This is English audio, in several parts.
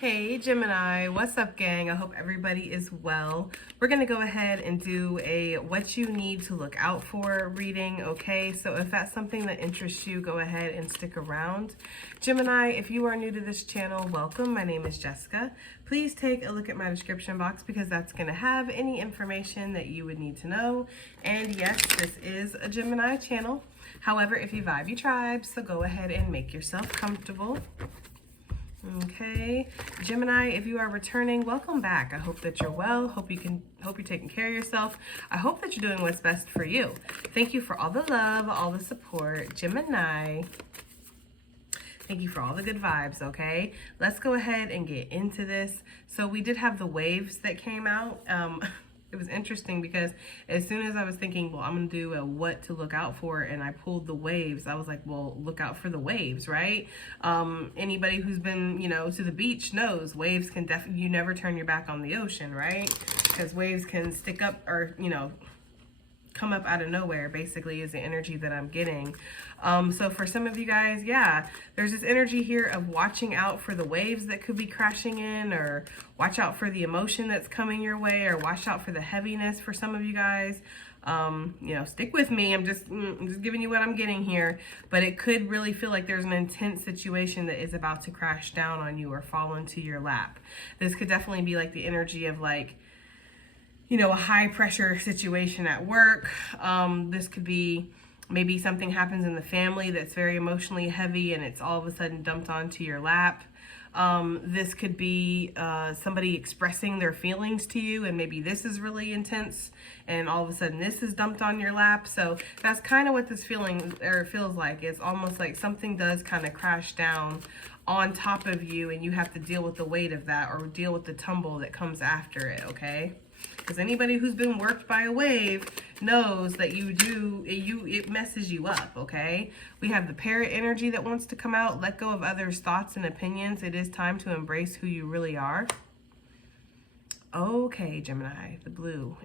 Hey Gemini, what's up gang? I hope everybody is well. We're going to go ahead and do a what you need to look out for reading, okay? So if that's something that interests you, go ahead and stick around. Gemini, if you are new to this channel, welcome. My name is Jessica. Please take a look at my description box because that's going to have any information that you would need to know. And yes, this is a Gemini channel. However, if you vibe, you tribe, so go ahead and make yourself comfortable. Okay, Gemini, if you are returning, welcome back. I hope that you're well. Hope you're taking care of yourself. I hope that you're doing what's best for you. Thank you for all the love, all the support, Gemini. Thank you for all the good vibes, okay? Let's go ahead and get into this. So we did have the waves that came out. It was interesting because as soon as I was thinking, well, I'm going to do a what to look out for, and I pulled the waves, I was like, well, look out for the waves, right? Anybody who's been, to the beach knows waves can definitely, you never turn your back on the ocean, right? Because waves can stick up or, come up out of nowhere, basically, is the energy that I'm getting. So for some of you guys, yeah, there's this energy here of watching out for the waves that could be crashing in, or watch out for the emotion that's coming your way, or watch out for the heaviness for some of you guys. Stick with me. I'm just giving you what I'm getting here, but it could really feel like there's an intense situation that is about to crash down on you or fall into your lap. This could definitely be like the energy of like, a high pressure situation at work. This could be maybe something happens in the family that's very emotionally heavy and it's all of a sudden dumped onto your lap. This could be somebody expressing their feelings to you, and maybe this is really intense and all of a sudden this is dumped on your lap. So that's kind of what this feels like. It's almost like something does kind of crash down on top of you and you have to deal with the weight of that or deal with the tumble that comes after it, okay? Because anybody who's been worked by a wave knows that it messes you up, okay? We have the parrot energy that wants to come out. Let go of others' thoughts and opinions. It is time to embrace who you really are. Okay, Gemini, the blue.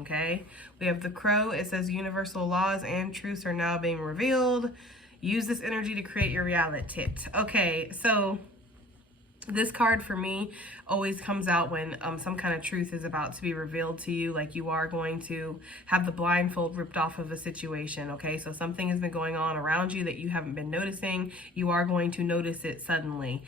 Okay, we have the crow. It says universal laws and truths are now being revealed. Use this energy to create your reality. Okay, so this card for me always comes out when some kind of truth is about to be revealed to you, like you are going to have the blindfold ripped off of a situation, okay? So something has been going on around you that you haven't been noticing. You are going to notice it suddenly.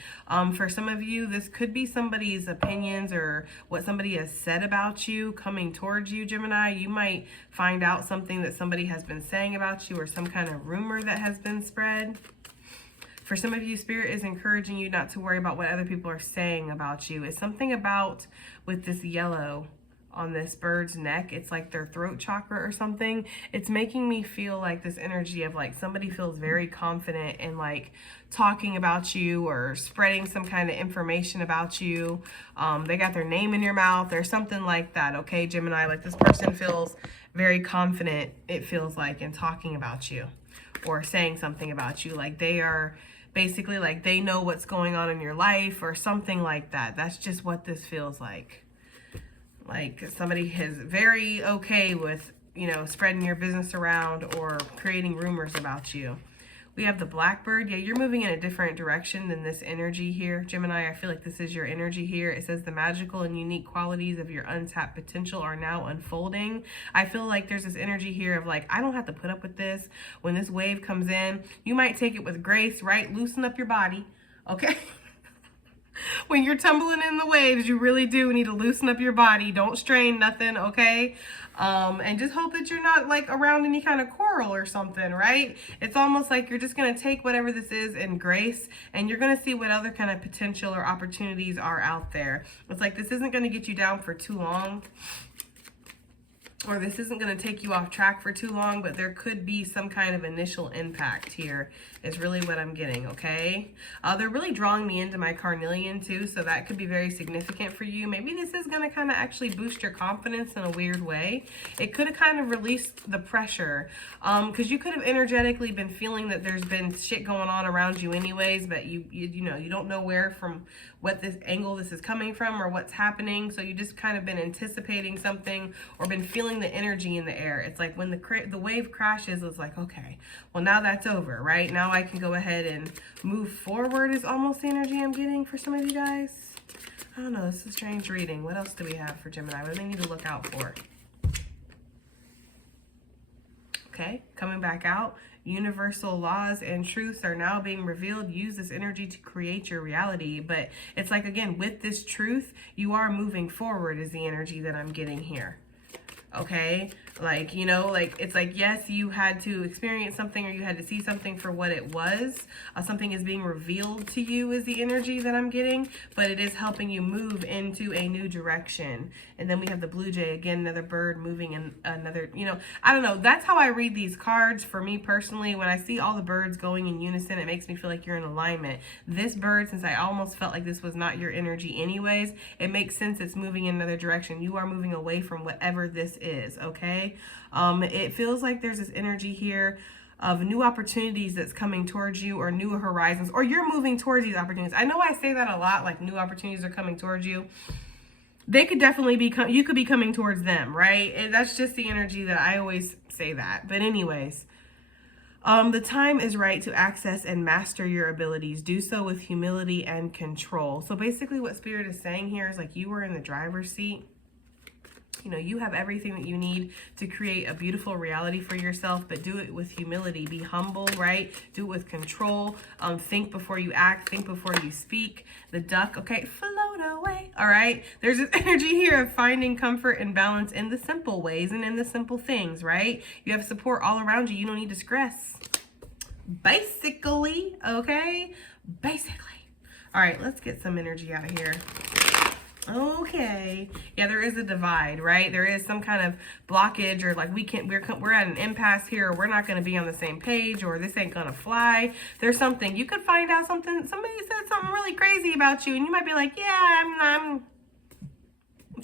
For some of you, this could be somebody's opinions or what somebody has said about you coming towards you, Gemini. You might find out something that somebody has been saying about you or some kind of rumor that has been spread. For some of you, Spirit is encouraging you not to worry about what other people are saying about you. It's something about with this yellow on this bird's neck. It's like their throat chakra or something. It's making me feel like this energy of like somebody feels very confident in like talking about you or spreading some kind of information about you. They got their name in your mouth or something like that. Okay, Gemini, like this person feels very confident, it feels like, in talking about you or saying something about you. Like they are basically like they know what's going on in your life or something like that. That's just what this feels like. Like somebody is very okay with, spreading your business around or creating rumors about you. We have the blackbird. Yeah, you're moving in a different direction than this energy here, Gemini. I feel like this is your energy here. It says the magical and unique qualities of your untapped potential are now unfolding. I feel like there's this energy here of like, I don't have to put up with this. When this wave comes in, you might take it with grace, right? Loosen up your body, okay? When you're tumbling in the waves, you really do need to loosen up your body. Don't strain nothing, okay? And just hope that you're not like around any kind of coral or something, right? It's almost like you're just going to take whatever this is in grace and you're going to see what other kind of potential or opportunities are out there. It's like this isn't going to get you down for too long, or this isn't going to take you off track for too long, but there could be some kind of initial impact here is really what I'm getting, okay? They're really drawing me into my carnelian too, so that could be very significant for you. Maybe this is going to kind of actually boost your confidence in a weird way. It could have kind of released the pressure because you could have energetically been feeling that there's been shit going on around you anyways, but you don't know where from what this angle this is coming from or what's happening. So you just kind of been anticipating something or been feeling the energy in the air. It's like when the wave crashes, it's like, okay, well now that's over, right? Now I can go ahead and move forward is almost the energy I'm getting for some of you guys. I don't know, this is a strange reading. What else do we have for Gemini? What do they need to look out for? Okay, coming back out. Universal laws and truths are now being revealed. Use this energy to create your reality. But it's like, again, with this truth, you are moving forward is the energy that I'm getting here. Okay, like, you know, like, it's like, yes, you had to experience something or you had to see something for what it was. Something is being revealed to you is the energy that I'm getting, but it is helping you move into a new direction. And then we have the blue jay, again, another bird moving in another, you know, I don't know. That's how I read these cards for me personally. When I see all the birds going in unison, it makes me feel like you're in alignment. This bird, since I almost felt like this was not your energy anyways, it makes sense it's moving in another direction. You are moving away from whatever this is, okay? It feels like there's this energy here of new opportunities that's coming towards you, or new horizons, or you're moving towards these opportunities. I know I say that a lot, like new opportunities are coming towards you. They could definitely be, you could be coming towards them, right? And that's just the energy that I always say that. But anyways, the time is right to access and master your abilities. Do so with humility and control. So basically what Spirit is saying here is like you were in the driver's seat. You know, you have everything that you need to create a beautiful reality for yourself, but do it with humility. Be humble, right? Do it with control. Think before you act. Think before you speak. The duck, okay, float away. All right. There's an energy here of finding comfort and balance in the simple ways and in the simple things, right? You have support all around you. You don't need to stress. Basically, okay? Basically. All right, let's get some energy out of here. Okay, yeah, there is a divide, right? There is some kind of blockage, or like we're at an impasse here, or we're not going to be on the same page, or this ain't gonna fly. There's something you could find out, something somebody said something really crazy about you, and you might be like, yeah, I'm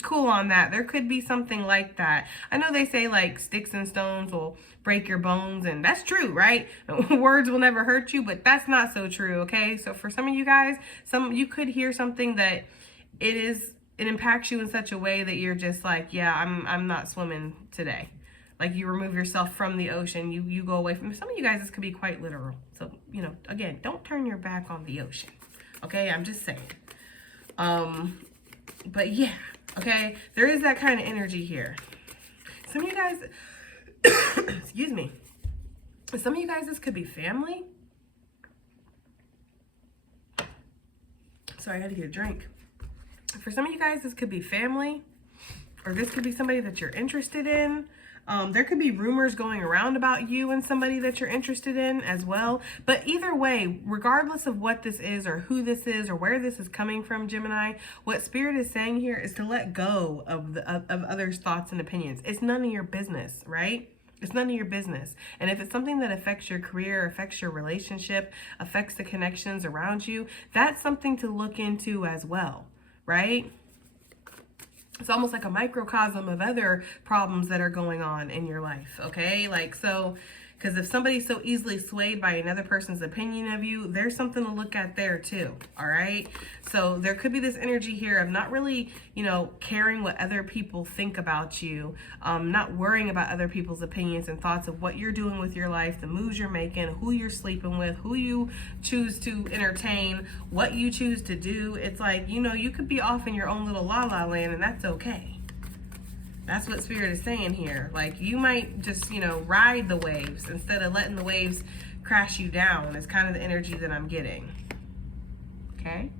cool on that. There could be something like that. I know they say like sticks and stones will break your bones, and that's true, right? Words will never hurt you, but that's not so true. Okay, so for some of you guys, you could hear something that it impacts you in such a way that you're just like, yeah, I'm not swimming today. Like you remove yourself from the ocean, you go away from. Some of you guys, this could be quite literal. So, you know, again, don't turn your back on the ocean. Okay, I'm just saying. But yeah, okay, there is that kind of energy here. Some of you guys, excuse me. Some of you guys, this could be family. Sorry, I had to get a drink. For some of you guys, this could be family, or this could be somebody that you're interested in. There could be rumors going around about you and somebody that you're interested in as well. But either way, regardless of what this is or who this is or where this is coming from, Gemini, what Spirit is saying here is to let go of others' thoughts and opinions. It's none of your business, right? It's none of your business. And if it's something that affects your career, affects your relationship, affects the connections around you, that's something to look into as well, right? It's almost like a microcosm of other problems that are going on in your life, okay? Like, so, because if somebody's so easily swayed by another person's opinion of you, there's something to look at there too, all right? So there could be this energy here of not really, you know, caring what other people think about you, not worrying about other people's opinions and thoughts of what you're doing with your life, the moves you're making, who you're sleeping with, who you choose to entertain, what you choose to do. It's like, you know, you could be off in your own little la-la land, and that's okay. That's what Spirit is saying here. Like, you might just, you know, ride the waves instead of letting the waves crash you down. Is kind of the energy that I'm getting. Okay?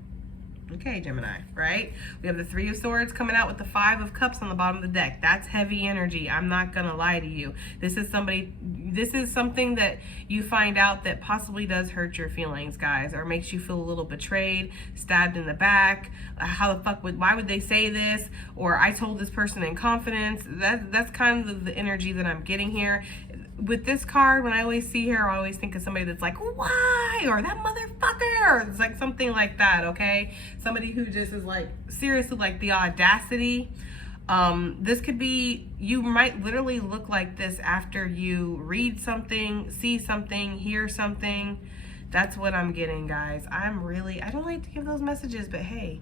Okay, Gemini, right? We have the Three of Swords coming out with the Five of Cups on the bottom of the deck. That's heavy energy. I'm not going to lie to you. This is something that you find out that possibly does hurt your feelings, guys, or makes you feel a little betrayed, stabbed in the back. How the fuck why would they say this? Or I told this person in confidence. That's kind of the energy that I'm getting here. With this card, when I always see her, I always think of somebody that's like, why? Or that motherfucker. It's like something like that, okay? Somebody who just is like, seriously, like the audacity. This could be, you might literally look like this after you read something, see something, hear something. That's what I'm getting, guys. I don't like to give those messages, but hey,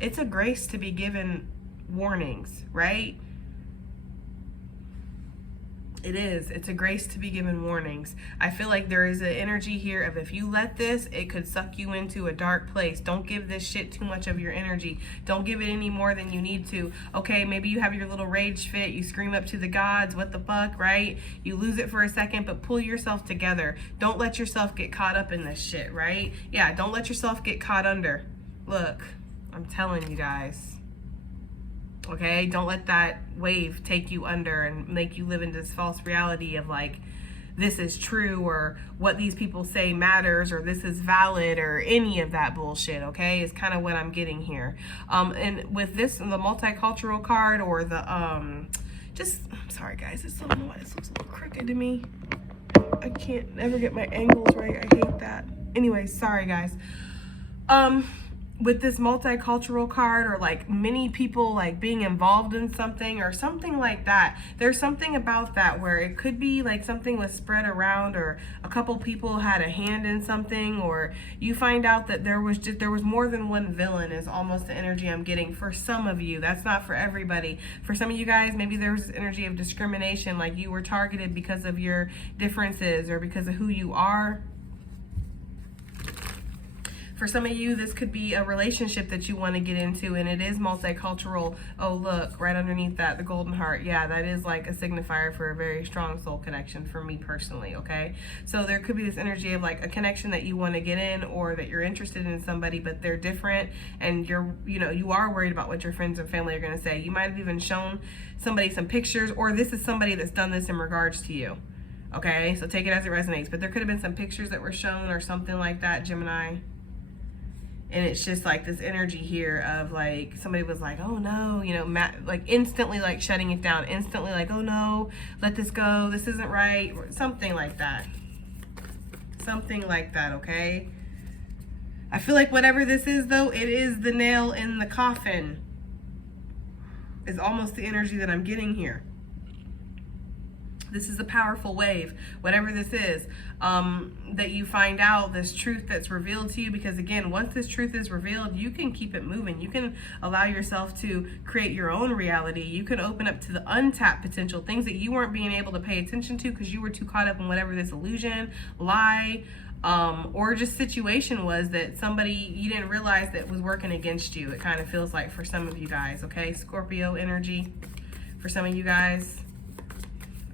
it's a grace to be given warnings, right? It is. It's a grace to be given warnings. I feel like there is an energy here of if you let this, it could suck you into a dark place. Don't give this shit too much of your energy. Don't give it any more than you need to. Okay, maybe you have your little rage fit. You scream up to the gods, what the fuck, right? You lose it for a second, but pull yourself together. Don't let yourself get caught up in this shit, right? Yeah, don't let yourself get caught under. Look, I'm telling you guys. Okay, don't let that wave take you under and make you live into this false reality of like, this is true, or what these people say matters, or this is valid, or any of that bullshit. Okay, is kind of what I'm getting here. And with this, the multicultural card, or the I'm sorry guys, this looks a little crooked to me. I can't never get my angles right. I hate that. Anyways, sorry guys. With this multicultural card, or like many people like being involved in something or something like that, there's something about that where it could be like something was spread around, or a couple people had a hand in something, or you find out that there was more than one villain, is almost the energy I'm getting for some of you. That's not for everybody. For some of you guys, maybe there was this energy of discrimination, like you were targeted because of your differences or because of who you are. For some of you, this could be a relationship that you want to get into, and it is multicultural. Oh, look, right underneath that, the golden heart. Yeah, that is like a signifier for a very strong soul connection for me personally, okay? So there could be this energy of like a connection that you want to get in, or that you're interested in somebody, but they're different, and you are worried about what your friends and family are going to say. You might have even shown somebody some pictures, or this is somebody that's done this in regards to you, okay? So take it as it resonates, but there could have been some pictures that were shown or something like that, Gemini. And it's just like this energy here of like somebody was like, oh no, like instantly like shutting it down, instantly like, oh no, let this go, this isn't right, something like that. Something like that, okay? I feel like whatever this is though, it is the nail in the coffin. Is almost the energy that I'm getting here. This is a powerful wave, whatever this is, that you find out this truth that's revealed to you. Because again, once this truth is revealed, you can keep it moving. You can allow yourself to create your own reality. You can open up to the untapped potential, things that you weren't being able to pay attention to because you were too caught up in whatever this illusion, lie, or just situation was that somebody you didn't realize that was working against you. It kind of feels like for some of you guys, okay? Scorpio energy for some of you guys.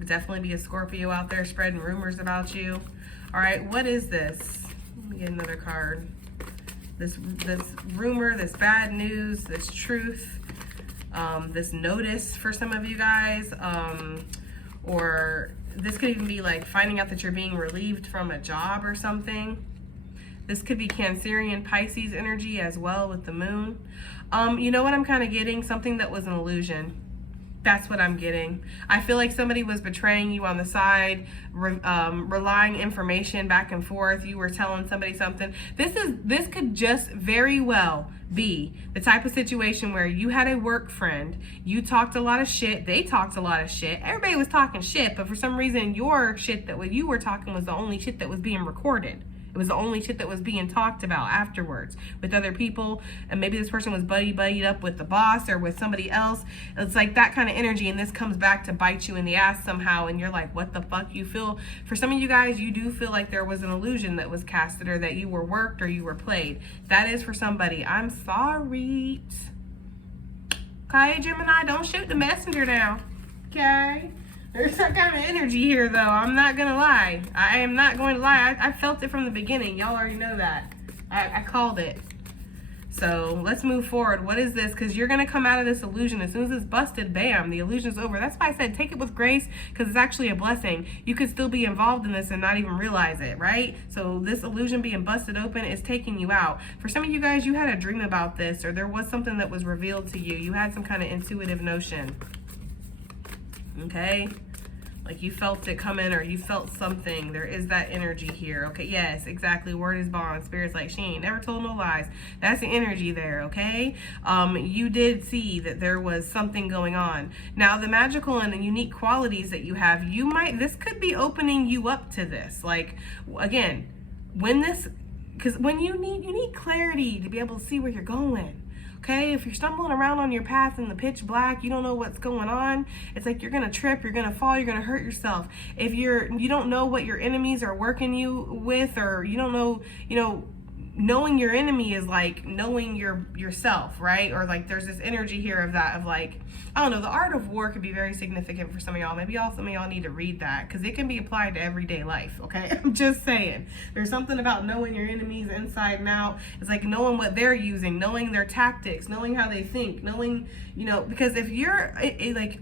Definitely be a Scorpio out there spreading rumors about you. All right, what is this? Let me get another card. This rumor, this bad news, this truth, this notice for some of you guys, or this could even be like finding out that you're being relieved from a job or something. This could be Cancerian Pisces energy as well with the moon. You know what I'm kind of getting? Something that was an illusion. That's what I'm getting. I feel like somebody was betraying you on the side, relying information back and forth. You were telling somebody something. This could just very well be the type of situation where you had a work friend, you talked a lot of shit, they talked a lot of shit, everybody was talking shit, but for some reason your shit that what you were talking was the only shit that was being recorded. It was the only shit that was being talked about afterwards with other people. And maybe this person was buddied up with the boss or with somebody else. It's like that kind of energy. And this comes back to bite you in the ass somehow. And you're like, what the fuck? You feel, for some of you guys, you do feel like there was an illusion that was casted, or that you were worked or you were played. That is for somebody. I'm sorry. Okay, Gemini, don't shoot the messenger now. Okay? There's that kind of energy here, though. I'm not going to lie. I am not going to lie. I felt it from the beginning. Y'all already know that. I called it. So let's move forward. What is this? Because you're going to come out of this illusion. As soon as it's busted, bam, the illusion's over. That's why I said take it with grace, because it's actually a blessing. You could still be involved in this and not even realize it, right? So this illusion being busted open is taking you out. For some of you guys, you had a dream about this, or there was something that was revealed to you. You had some kind of intuitive notion. Okay, like you felt it coming, or you felt something. There is that energy here. Okay, yes, exactly. Word is bond. Spirit's like, she ain't never told no lies. That's the energy there. Okay, you did see that there was something going on. Now the magical and the unique qualities that you have, this could be opening you up to this. Like, again, because when you need clarity to be able to see where you're going. Okay, if you're stumbling around on your path in the pitch black, you don't know what's going on. It's like you're gonna trip, you're gonna fall, you're gonna hurt yourself. If you don't know what your enemies are working you with, or you don't know, knowing your enemy is like knowing yourself, right? Or like there's this energy here of that, of like, I don't know, the art of war could be very significant for some of y'all. Maybe some of y'all need to read that, because it can be applied to everyday life, okay? I'm just saying. There's something about knowing your enemies inside and out. It's like knowing what they're using, knowing their tactics, knowing how they think, knowing, because if you're like,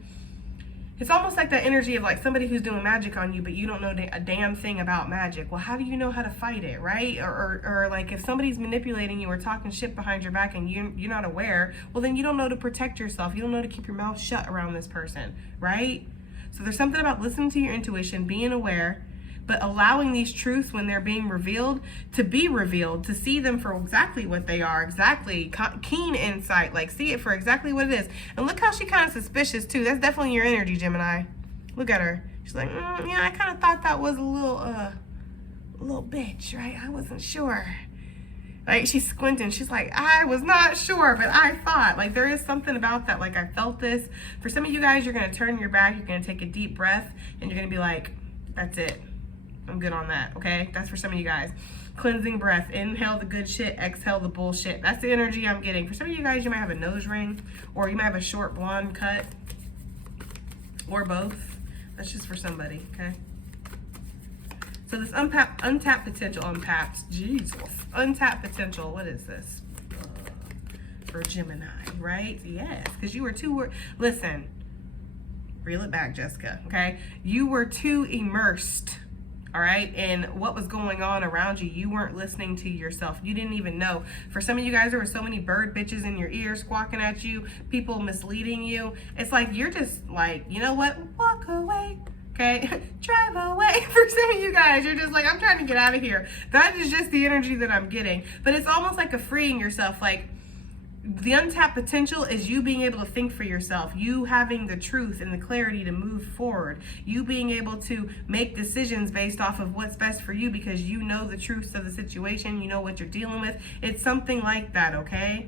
it's almost like that energy of like somebody who's doing magic on you, but you don't know a damn thing about magic. Well, how do you know how to fight it, right? Or like if somebody's manipulating you or talking shit behind your back and you're not aware, well, then you don't know to protect yourself. You don't know to keep your mouth shut around this person, right? So there's something about listening to your intuition, being aware, but allowing these truths when they're being revealed to be revealed, to see them for exactly what they are, exactly keen insight, like see it for exactly what it is. And look how she kind of suspicious too. That's definitely your energy, Gemini. Look at her. She's like, yeah, I kind of thought that was a little bitch, right? I wasn't sure. Like she's squinting. She's like, I was not sure, but I thought. Like there is something about that. Like I felt this. For some of you guys, you're going to turn your back. You're going to take a deep breath and you're going to be like, that's it. I'm good on that, okay? That's for some of you guys. Cleansing breath. Inhale the good shit, exhale the bullshit. That's the energy I'm getting. For some of you guys, you might have a nose ring, or you might have a short blonde cut, or both. That's just for somebody, okay? So this untapped potential, untapped potential, what is this? For Gemini, right? Yes, because you were listen, reel it back, Jessica, okay? You were too immersed, all right, and what was going on around you. You weren't listening to yourself. You didn't even know. For some of you guys, there were so many bird bitches in your ear squawking at you, people misleading you. It's like you're just like, you know what? Walk away. Okay, drive away. For some of you guys, you're just like, I'm trying to get out of here. That is just the energy that I'm getting. But it's almost like a freeing yourself. Like the untapped potential is you being able to think for yourself, you having the truth and the clarity to move forward, you being able to make decisions based off of what's best for you because you know the truths of the situation, you know what you're dealing with. It's something like that, okay?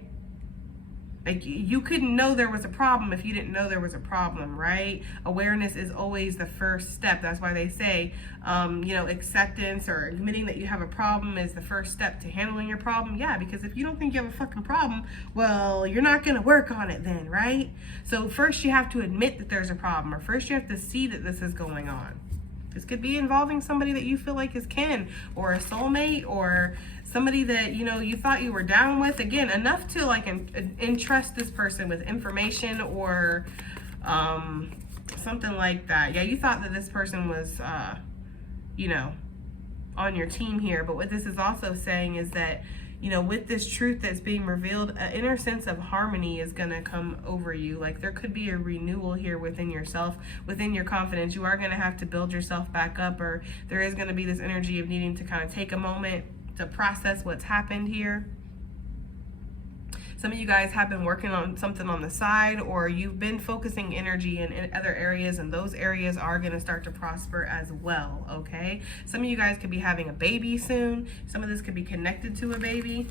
Like you couldn't know there was a problem if you didn't know there was a problem, right? Awareness is always the first step. That's why they say, acceptance or admitting that you have a problem is the first step to handling your problem. Yeah, because if you don't think you have a fucking problem, well, you're not going to work on it then, right? So first you have to admit that there's a problem, or first you have to see that this is going on. This could be involving somebody that you feel like is kin, or a soulmate, or somebody that you thought you were down with. Again, enough to like entrust this person with information or something like that. Yeah, you thought that this person was on your team here, but what this is also saying is that with this truth that's being revealed, an inner sense of harmony is going to come over you. Like there could be a renewal here within yourself, within your confidence. You are going to have to build yourself back up, or there is going to be this energy of needing to kind of take a moment to process what's happened here. Some of you guys have been working on something on the side, or you've been focusing energy in other areas, and those areas are going to start to prosper as well, okay? Some of you guys could be having a baby soon. Some of this could be connected to a baby.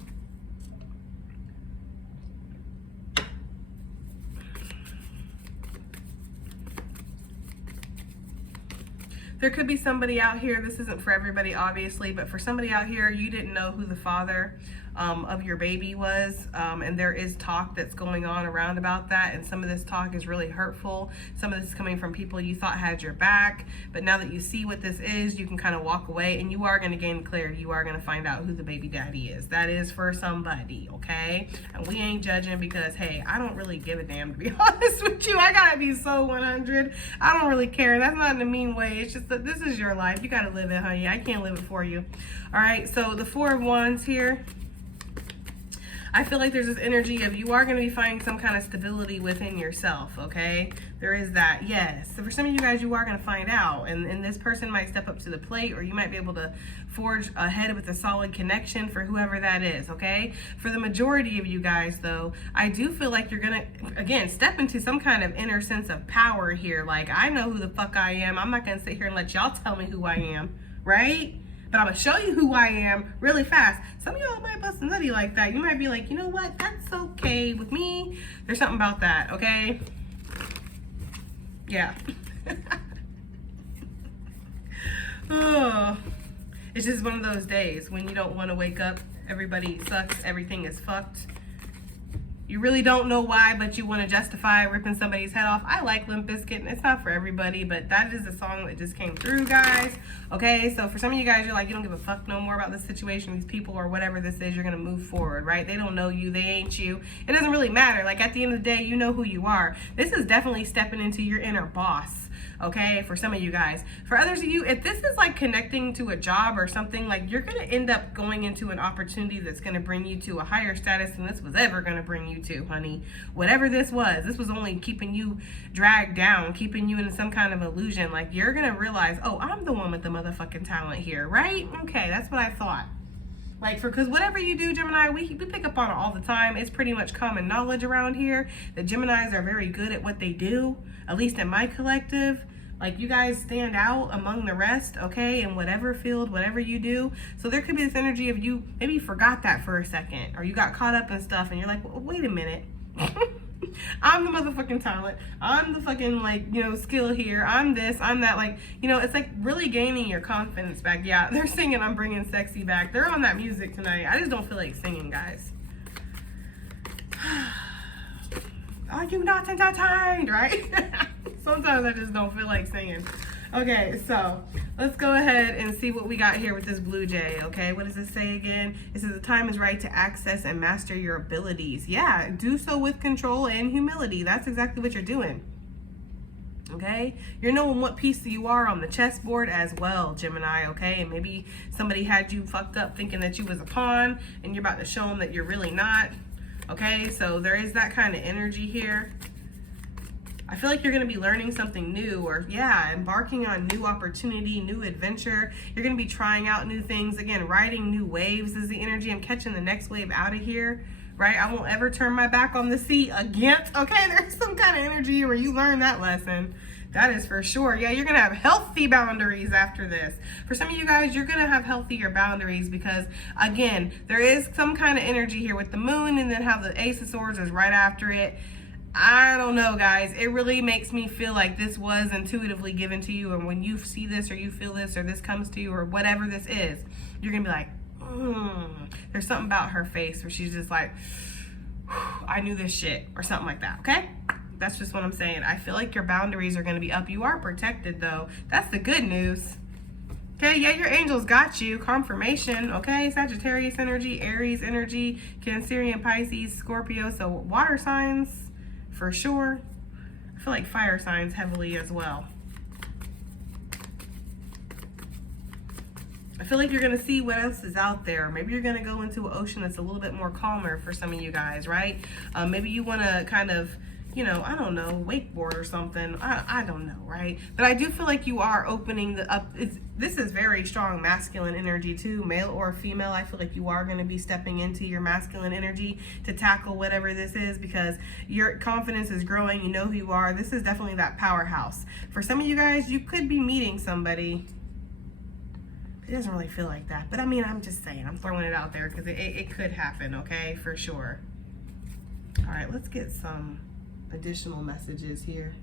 There could be somebody out here, this isn't for everybody obviously, but for somebody out here, you didn't know who the father of your baby was, and there is talk that's going on around about that, and some of this talk is really hurtful. Some of this is coming from people you thought had your back, but now that you see what this is, you can kind of walk away, and you are going to gain clarity. You are going to find out who the baby daddy is. That is for somebody, okay? And we ain't judging because, hey, I don't really give a damn, to be honest with you. I gotta be so 100. I don't really care. That's not in a mean way. It's just that this is your life. You gotta live it, honey. I can't live it for you. All right, so the Four of Wands here. I feel like there's this energy of you are going to be finding some kind of stability within yourself, okay? There is that, yes. So for some of you guys, you are going to find out, and this person might step up to the plate, or you might be able to forge ahead with a solid connection for whoever that is, okay? For the majority of you guys, though, I do feel like you're going to, again, step into some kind of inner sense of power here. Like, I know who the fuck I am. I'm not going to sit here and let y'all tell me who I am, right? But I'm gonna show you who I am really fast. Some of y'all might bust a nutty like that. You might be like, you know what? That's okay with me. There's something about that, okay? Yeah. Oh, it's just one of those days when you don't want to wake up. Everybody sucks. Everything is fucked. You really don't know why, but you want to justify ripping somebody's head off. I like Limp Bizkit, and it's not for everybody, but that is a song that just came through, guys. Okay, so for some of you guys, you're like, you don't give a fuck no more about this situation, these people, or whatever this is. You're going to move forward, right? They don't know you. They ain't you. It doesn't really matter. Like, at the end of the day, you know who you are. This is definitely stepping into your inner boss. Okay, for some of you guys. For others of you, if this is like connecting to a job or something, like you're going to end up going into an opportunity that's going to bring you to a higher status than this was ever going to bring you to, honey. Whatever this was only keeping you dragged down, keeping you in some kind of illusion. Like you're going to realize, oh, I'm the one with the motherfucking talent here, right? Okay, that's what I thought. Like, because whatever you do, Gemini, we pick up on it all the time. It's pretty much common knowledge around here that Geminis are very good at what they do, at least in my collective. Like, you guys stand out among the rest, okay, in whatever field, whatever you do. So there could be this energy of you, maybe you forgot that for a second, or you got caught up in stuff, and you're like, well, wait a minute. I'm the motherfucking talent. I'm the fucking, like, you know, skill here. I'm this, I'm that. Like, you know, it's like really gaining your confidence back. Yeah, they're singing I'm Bringing Sexy Back. They're on that music tonight. I just don't feel like singing, guys. Are you not entertained, right? Sometimes I just don't feel like singing. Okay, so let's go ahead and see what we got here with this blue jay, okay? What does it say again? It says the time is right to access and master your abilities. Yeah, do so with control and humility. That's exactly what you're doing, okay? You're knowing what piece you are on the chessboard as well, Gemini, okay? And maybe somebody had you fucked up thinking that you was a pawn, and you're about to show them that you're really not, okay? So there is that kind of energy here. I feel like you're going to be learning something new, or yeah, embarking on new opportunity, new adventure. You're going to be trying out new things. Again, riding new waves is the energy. I'm catching the next wave out of here, right? I won't ever turn my back on the sea again. Okay, there's some kind of energy where you learn that lesson. That is for sure. Yeah, you're going to have healthy boundaries after this. For some of you guys, you're going to have healthier boundaries because, again, there is some kind of energy here with the moon, and then how the Ace of Swords is right after it. I don't know, guys. It really makes me feel like this was intuitively given to you. And when you see this or you feel this or this comes to you or whatever this is, you're going to be like, there's something about her face where she's just like, I knew this shit or something like that. Okay? That's just what I'm saying. I feel like your boundaries are going to be up. You are protected, though. That's the good news. Okay, yeah, your angels got you. Confirmation, okay? Sagittarius energy, Aries energy, Cancerian, Pisces, Scorpio. So water signs. For sure. I feel like fire signs heavily as well. I feel like you're going to see what else is out there. Maybe you're going to go into an ocean that's a little bit more calmer for some of you guys, right? Maybe you want to kind of, you know, I don't know, wakeboard or something. I don't know, right? But I do feel like you are opening the up. This is very strong masculine energy too, male or female. I feel like you are going to be stepping into your masculine energy to tackle whatever this is because your confidence is growing. You know who you are. This is definitely that powerhouse. For some of you guys, you could be meeting somebody. It doesn't really feel like that. But I mean, I'm just saying, I'm throwing it out there because it could happen, okay? For sure. All right, let's get some additional messages here.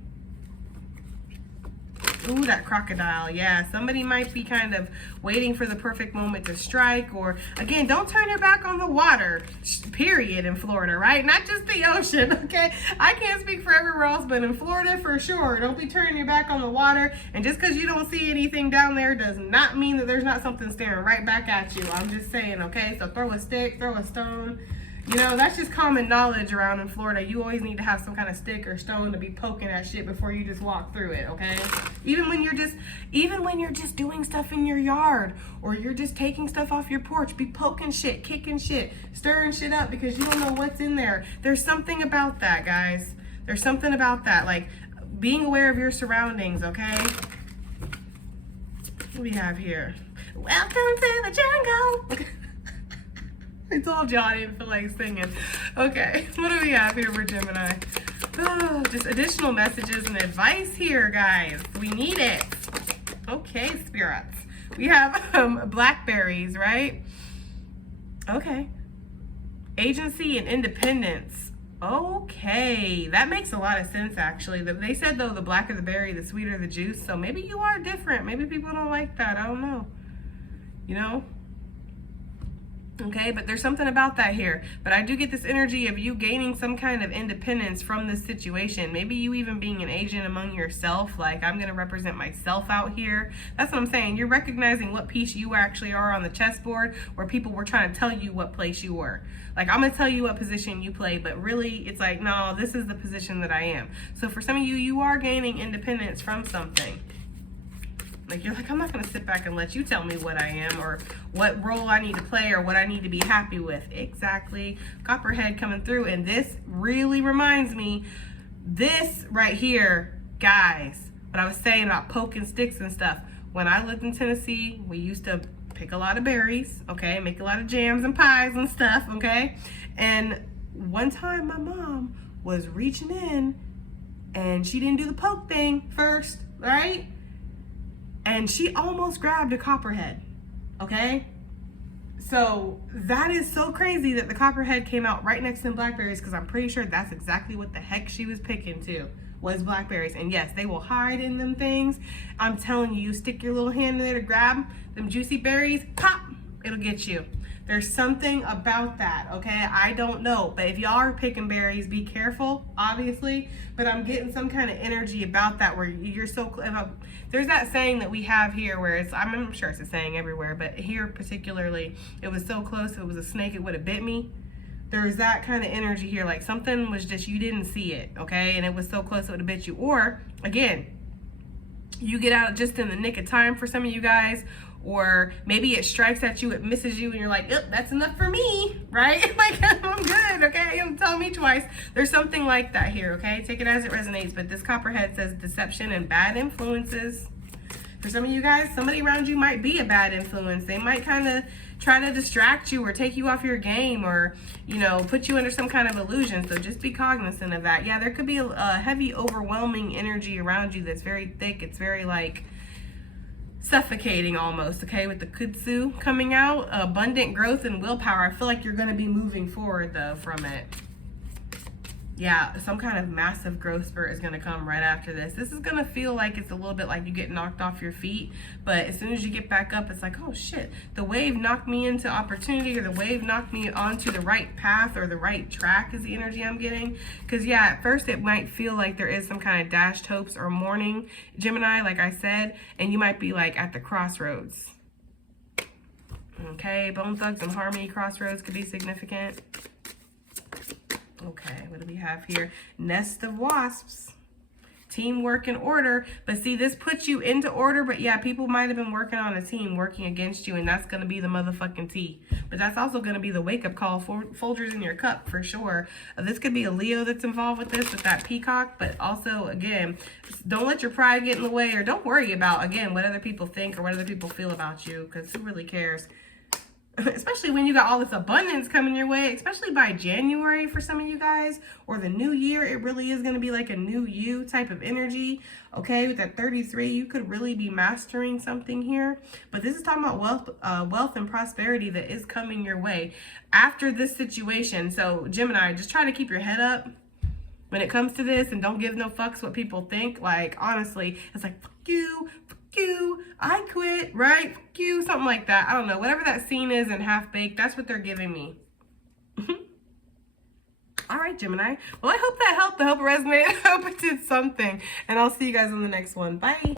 Ooh, that crocodile. Yeah, somebody might be kind of waiting for the perfect moment to strike, or again, don't turn your back on the water, period, in Florida, right? Not just the ocean, okay? I can't speak for everywhere else, but in Florida, for sure, don't be turning your back on the water. And just because you don't see anything down there does not mean that there's not something staring right back at you. I'm just saying, okay? So throw a stick, throw a stone. You know, that's just common knowledge around in Florida. You always need to have some kind of stick or stone to be poking at shit before you just walk through it, okay? Even when you're just doing stuff in your yard or you're just taking stuff off your porch, be poking shit, kicking shit, stirring shit up because you don't know what's in there. There's something about that, guys. There's something about that, like being aware of your surroundings, okay? What do we have here? Welcome to the jungle. I told y'all I didn't feel like singing. Okay, what do we have here for Gemini? Oh, just additional messages and advice here, guys. We need it. Okay, spirits. We have blackberries, right? Okay. Agency and independence. Okay, that makes a lot of sense actually. They said though the blacker the berry, the sweeter the juice. So maybe you are different. Maybe people don't like that. I don't know. You know? Okay, but there's something about that here. But I do get this energy of you gaining some kind of independence from this situation. Maybe you even being an agent among yourself. Like, I'm going to represent myself out here. That's what I'm saying. You're recognizing what piece you actually are on the chessboard, where people were trying to tell you what place you were. Like, I'm going to tell you what position you play, but really it's like, no, this is the position that I am. So for some of you, you are gaining independence from something. Like, you're like, I'm not going to sit back and let you tell me what I am or what role I need to play or what I need to be happy with. Exactly. Copperhead coming through. And this really reminds me, this right here, guys, what I was saying about poking sticks and stuff. When I lived in Tennessee, we used to pick a lot of berries, okay, make a lot of jams and pies and stuff, okay? And one time my mom was reaching in and she didn't do the poke thing first, right? And she almost grabbed a copperhead, okay? So that is so crazy that the copperhead came out right next to the blackberries, because I'm pretty sure that's exactly what the heck she was picking too, was blackberries. And yes, they will hide in them things. I'm telling you, you stick your little hand in there to grab them juicy berries, pop, it'll get you. There's something about that, okay? I don't know, but if y'all are picking berries, be careful, obviously. But I'm getting some kind of energy about that where you're so, there's that saying that we have here where it's, I'm sure it's a saying everywhere, but here particularly, it was so close, if it was a snake, it would have bit me. There's that kind of energy here, like something was just, you didn't see it, okay? And it was so close, it would have bit you. Or, again, you get out just in the nick of time for some of you guys, or maybe it strikes at you, it misses you, and you're like, yep, that's enough for me, right? Like, I'm good, okay? You don't tell me twice. There's something like that here, okay? Take it as it resonates, but this copperhead says deception and bad influences. For some of you guys, somebody around you might be a bad influence. They might kind of try to distract you or take you off your game or, you know, put you under some kind of illusion. So just be cognizant of that. Yeah, there could be a heavy, overwhelming energy around you that's very thick. It's very, like, suffocating almost, okay, with the kudzu coming out. Abundant growth and willpower. I feel like you're going to be moving forward, though, from it. Yeah, some kind of massive growth spurt is going to come right after this. This is going to feel like it's a little bit like you get knocked off your feet, but as soon as you get back up, it's like, oh shit, the wave knocked me into opportunity, or the wave knocked me onto the right path or the right track is the energy I'm getting. Because yeah, at first it might feel like there is some kind of dashed hopes or mourning, Gemini, like I said, and you might be like at the crossroads. Okay, Bone Thugs and Harmony crossroads could be significant. Okay, what do we have here? Nest of wasps. Teamwork and order. But see, this puts you into order. But yeah, people might have been working on a team working against you. And that's going to be the motherfucking tea. But that's also going to be the wake-up call for Folgers in your cup for sure. This could be a Leo that's involved with this, with that peacock. But also, again, don't let your pride get in the way. Or don't worry about, again, what other people think or what other people feel about you. Because who really cares? Especially when you got all this abundance coming your way, especially by January for some of you guys, or the new year, it really is going to be like a new you type of energy. Okay, with that 33, you could really be mastering something here. But this is talking about wealth and prosperity that is coming your way after this situation. So Gemini, just try to keep your head up when it comes to this, and don't give no fucks what people think. Like, honestly, it's like, fuck you, I quit, right? Fuck you, something like that. I don't know. Whatever that scene is in Half Baked, that's what they're giving me. All right, Gemini. Well, I hope that helped. I hope it resonated. I hope it did something. And I'll see you guys on the next one. Bye.